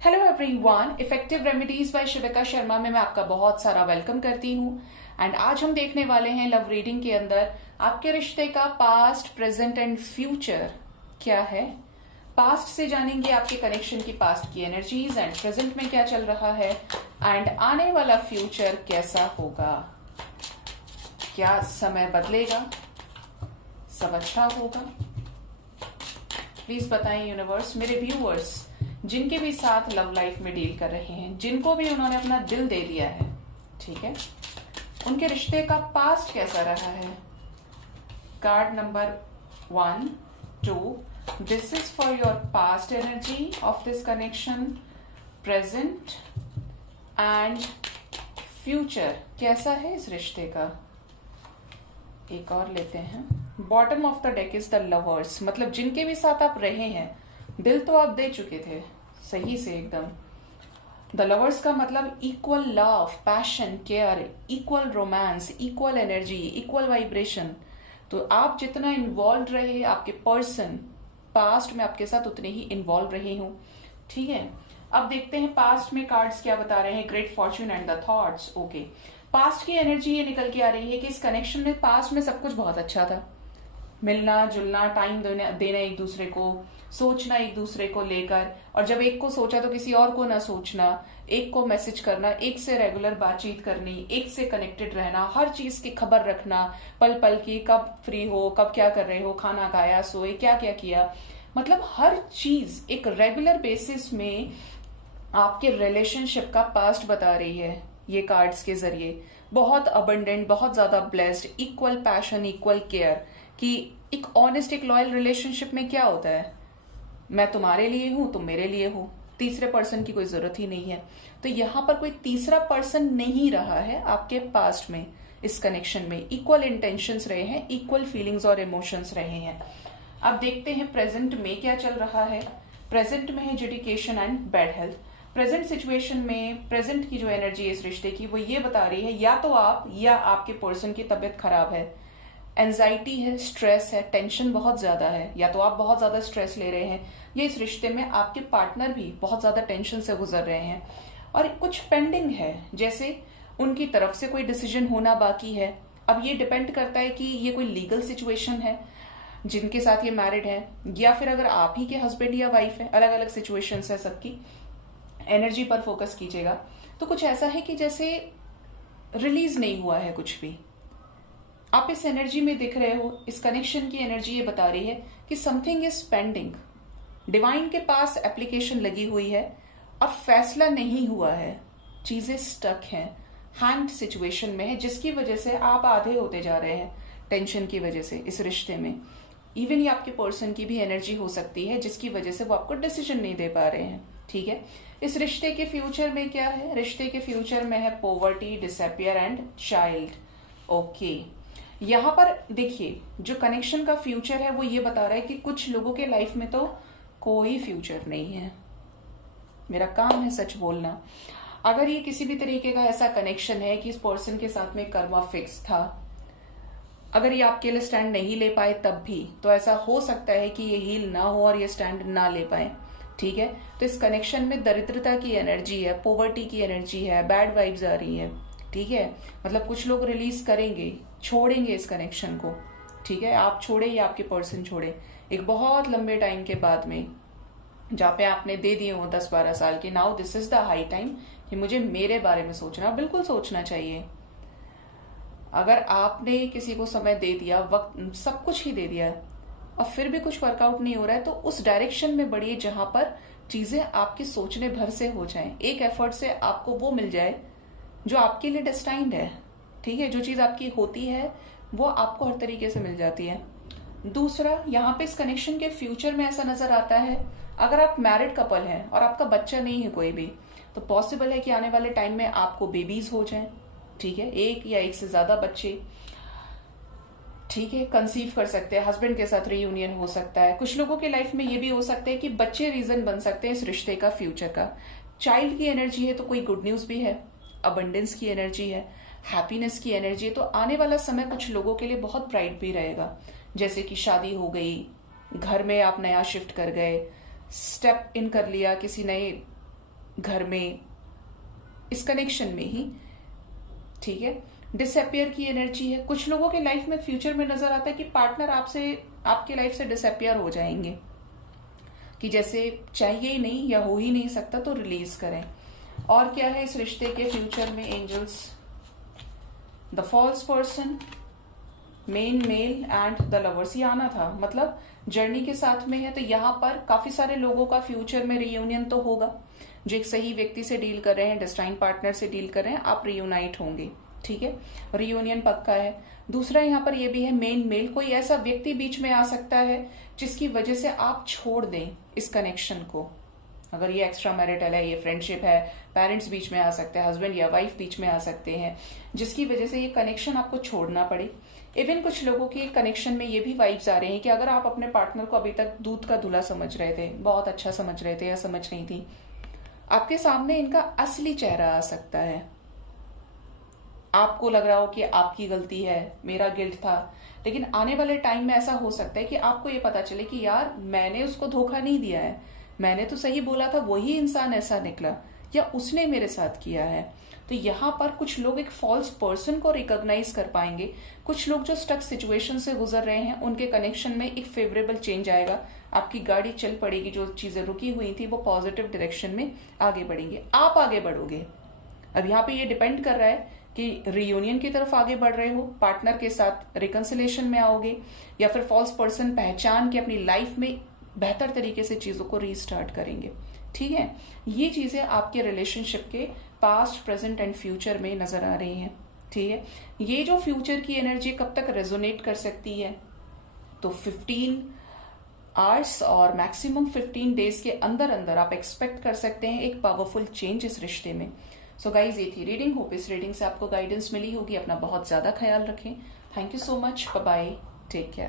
Hello everyone, effective remedies by Shivika Sharma में मैं आपका बहुत सारा वेलकम करती हूँ। एंड आज हम देखने वाले हैं लव रीडिंग के अंदर आपके रिश्ते का पास्ट, प्रेजेंट एंड फ्यूचर क्या है। पास्ट से जानेंगे आपके कनेक्शन की पास्ट की एनर्जीज एंड प्रेजेंट में क्या चल रहा है एंड आने वाला फ्यूचर कैसा होगा। क्या समय बदलेगा, सब अच्छा होगा। प्लीज बताएं यूनिवर्स, मेरे व्यूअर्स जिनके भी साथ लव लाइफ में डील कर रहे हैं, जिनको भी उन्होंने अपना दिल दे दिया है, ठीक है, उनके रिश्ते का पास्ट कैसा रहा है। Card number 1, 2, this is for your past energy of this connection, present and future कैसा है इस रिश्ते का। एक और लेते हैं। Bottom of the deck is the lovers, मतलब जिनके भी साथ आप रहे हैं, दिल तो आप दे चुके थे सही से एकदम। द लवर्स का मतलब equal love, passion, care, equal romance, equal energy, equal vibration. तो आप जितना इन्वॉल्व रहे, आपके पर्सन पास्ट में आपके साथ उतने ही इन्वॉल्व रहे हूं, ठीक है। अब देखते हैं पास्ट में कार्ड्स क्या बता रहे हैं। Great Fortune and the thoughts. Okay, past की एनर्जी ये निकल के आ रही है कि इस कनेक्शन में पास्ट में सब कुछ बहुत अच्छा था। मिलना जुलना, टाइम देना एक दूसरे को, सोचना एक दूसरे को लेकर, और जब एक को सोचा तो किसी और को ना सोचना, एक को मैसेज करना, एक से रेगुलर बातचीत करनी, एक से कनेक्टेड रहना, हर चीज की खबर रखना, पल पल की, कब फ्री हो, कब क्या कर रहे हो, खाना खाया, सोए, क्या क्या किया, मतलब हर चीज एक रेगुलर बेसिस में आपके रिलेशनशिप का पास्ट बता रही है ये कार्ड्स के जरिए। बहुत अबंडेंट, बहुत ज्यादा blessed, equal passion, equal care, कि एक ऑनेस्ट, एक लॉयल रिलेशनशिप में क्या होता है, मैं तुम्हारे लिए हूं, तुम मेरे लिए हो, तीसरे पर्सन की कोई जरूरत ही नहीं है। तो यहां पर कोई तीसरा पर्सन नहीं रहा है आपके पास्ट में। इस कनेक्शन में इक्वल इंटेंशंस रहे हैं, इक्वल फीलिंग्स और इमोशंस रहे हैं। अब देखते हैं प्रेजेंट में क्या चल रहा है। प्रेजेंट में है dedication and bad health. Present situation में प्रेजेंट की जो एनर्जी है इस रिश्ते की, वो ये बता रही है या तो आप या आपके पर्सन की तबीयत खराब है, एंजाइटी है, स्ट्रेस है, टेंशन बहुत ज्यादा है, या तो आप बहुत ज्यादा स्ट्रेस ले रहे हैं, या इस रिश्ते में आपके पार्टनर भी बहुत ज्यादा टेंशन से गुजर रहे हैं, और कुछ पेंडिंग है, जैसे उनकी तरफ से कोई डिसीजन होना बाकी है। अब ये डिपेंड करता है कि ये कोई लीगल सिचुएशन है जिनके साथ ये मैरिड है, या फिर अगर आप ही के हस्बैंड या वाइफ है, अलग अलग सिचुएशन है सबकी। एनर्जी पर फोकस कीजिएगा। तो कुछ ऐसा है कि जैसे रिलीज नहीं हुआ है कुछ भी, आप इस एनर्जी में दिख रहे हो। इस कनेक्शन की एनर्जी ये बता रही है कि समथिंग इज पेंडिंग। डिवाइन के पास एप्लीकेशन लगी हुई है और फैसला नहीं हुआ है, चीजें स्टक हैं, हैंड सिचुएशन में है, जिसकी वजह से आप आधे होते जा रहे हैं टेंशन की वजह से इस रिश्ते में। इवन ये आपके पर्सन की भी एनर्जी हो सकती है जिसकी वजह से वो आपको डिसीजन नहीं दे पा रहे हैं, ठीक है। इस रिश्ते के फ्यूचर में क्या है। रिश्ते के फ्यूचर में है poverty, disappear and child. Okay, यहां पर देखिए जो कनेक्शन का फ्यूचर है वो ये बता रहा है कि कुछ लोगों के लाइफ में तो कोई फ्यूचर नहीं है। मेरा काम है सच बोलना। अगर ये किसी भी तरीके का ऐसा कनेक्शन है कि इस पर्सन के साथ में कर्मा फिक्स था, अगर ये आपके लिए स्टैंड नहीं ले पाए तब भी, तो ऐसा हो सकता है कि ये हील ना हो और ये स्टैंड ना ले पाए, ठीक है। तो इस कनेक्शन में दरिद्रता की एनर्जी है, पॉवर्टी की एनर्जी है, बैड वाइब्स आ रही है, ठीक है। मतलब कुछ लोग रिलीज करेंगे, छोड़ेंगे इस कनेक्शन को, ठीक है। आप छोड़े या आपके पर्सन छोड़े, एक बहुत लंबे टाइम के बाद में, जहां पे आपने दे दिए हो 10-12 साल के, now this is the high time कि मुझे मेरे बारे में सोचना, बिल्कुल सोचना चाहिए। अगर आपने किसी को समय दे दिया, वक्त, सब कुछ ही दे दिया, और फिर भी कुछ वर्कआउट नहीं हो रहा है, तो उस डायरेक्शन में बढ़िए जहां पर चीजें आपके सोचने भर से हो जाएं, एक एफर्ट से आपको वो मिल जाए जो आपके लिए डेस्टाइन्ड है, ठीक है। जो चीज आपकी होती है वो आपको हर तरीके से मिल जाती है। दूसरा, यहाँ पे इस कनेक्शन के फ्यूचर में ऐसा नजर आता है, अगर आप मैरिड कपल हैं और आपका बच्चा नहीं है कोई भी, तो पॉसिबल है कि आने वाले टाइम में आपको बेबीज हो जाएं, ठीक है, एक या एक से ज्यादा बच्चे, ठीक है, कंसीव कर सकते हैं, हस्बैंड के साथ रियूनियन हो सकता है। कुछ लोगों के लाइफ में ये भी हो सकता है कि बच्चे रीजन बन सकते हैं इस रिश्ते का फ्यूचर का। चाइल्ड की एनर्जी है तो कोई गुड न्यूज भी है, अबंडेंस की एनर्जी है, हैप्पीनेस की एनर्जी है। तो आने वाला समय कुछ लोगों के लिए बहुत ब्राइट भी रहेगा, जैसे कि शादी हो गई, घर में आप नया शिफ्ट कर गए, स्टेप इन कर लिया किसी नए घर में, इस कनेक्शन में ही, ठीक है। डिसअपियर की एनर्जी है। कुछ लोगों के लाइफ में फ्यूचर में नजर आता है कि पार्टनर आपके लाइफ से डिसअपियर हो जाएंगे, कि जैसे चाहिए ही नहीं या हो ही नहीं सकता तो रिलीज करें। और क्या है इस रिश्ते के फ्यूचर में angels? The false person, main male and the lovers, ये आना था, मतलब जर्नी के साथ में है। तो यहाँ पर काफी सारे लोगों का फ्यूचर में रियूनियन तो होगा। जो एक सही व्यक्ति से डील कर रहे हैं, डेस्टाइन पार्टनर से डील कर रहे हैं, आप रियूनाइट होंगे, ठीक है, रियूनियन पक्का है। दूसरा यहाँ पर ये भी है मेन मेल, कोई ऐसा व्यक्ति बीच में आ सकता है जिसकी वजह से आप छोड़ दें इस कनेक्शन को। अगर ये एक्स्ट्रा मैरिटल है, ये फ्रेंडशिप है, पेरेंट्स बीच में आ सकते हैं, हस्बैंड या वाइफ बीच में आ सकते हैं, जिसकी वजह से ये कनेक्शन आपको छोड़ना पड़े। इवन कुछ लोगों के कनेक्शन में ये भी वाइब्स आ रहे हैं कि अगर आप अपने पार्टनर को अभी तक दूध का दूल्हा समझ रहे थे, बहुत अच्छा समझ रहे थे या समझ रही थी, आपके सामने इनका असली चेहरा आ सकता है। आपको लग रहा हो कि आपकी गलती है, मेरा गिल्ट था, लेकिन आने वाले टाइम में ऐसा हो सकता है कि आपको ये पता चले कि यार मैंने उसको धोखा नहीं दिया है, मैंने तो सही बोला था, वही इंसान ऐसा निकला, या उसने मेरे साथ किया है। तो यहाँ पर कुछ लोग एक फॉल्स पर्सन को रिकॉग्नाइज कर पाएंगे। कुछ लोग जो स्टक सिचुएशन से गुजर रहे हैं, उनके कनेक्शन में एक फेवरेबल चेंज आएगा, आपकी गाड़ी चल पड़ेगी, जो चीजें रुकी हुई थी वो पॉजिटिव डायरेक्शन में आगे बढ़ेंगे, आप आगे बढ़ोगे। अब यहाँ पे ये डिपेंड कर रहा है कि रियूनियन की तरफ आगे बढ़ रहे हो, पार्टनर के साथ रिकंसिलेशन में आओगे, या फिर फॉल्स पर्सन पहचान के अपनी लाइफ में बेहतर तरीके से चीजों को रीस्टार्ट करेंगे, ठीक है। ये चीजें आपके रिलेशनशिप के पास्ट, प्रेजेंट एंड फ्यूचर में नजर आ रही हैं, ठीक है। ये जो फ्यूचर की एनर्जी कब तक रेजोनेट कर सकती है, तो 15 आवर्स और मैक्सिमम 15 डेज के अंदर अंदर आप एक्सपेक्ट कर सकते हैं एक पावरफुल चेंज इस रिश्ते में। सो गाइज, ये थी रीडिंग। होप इस रीडिंग से आपको गाइडेंस मिली होगी। अपना बहुत ज्यादा ख्याल रखें। Thank you so much. Bye bye, take care.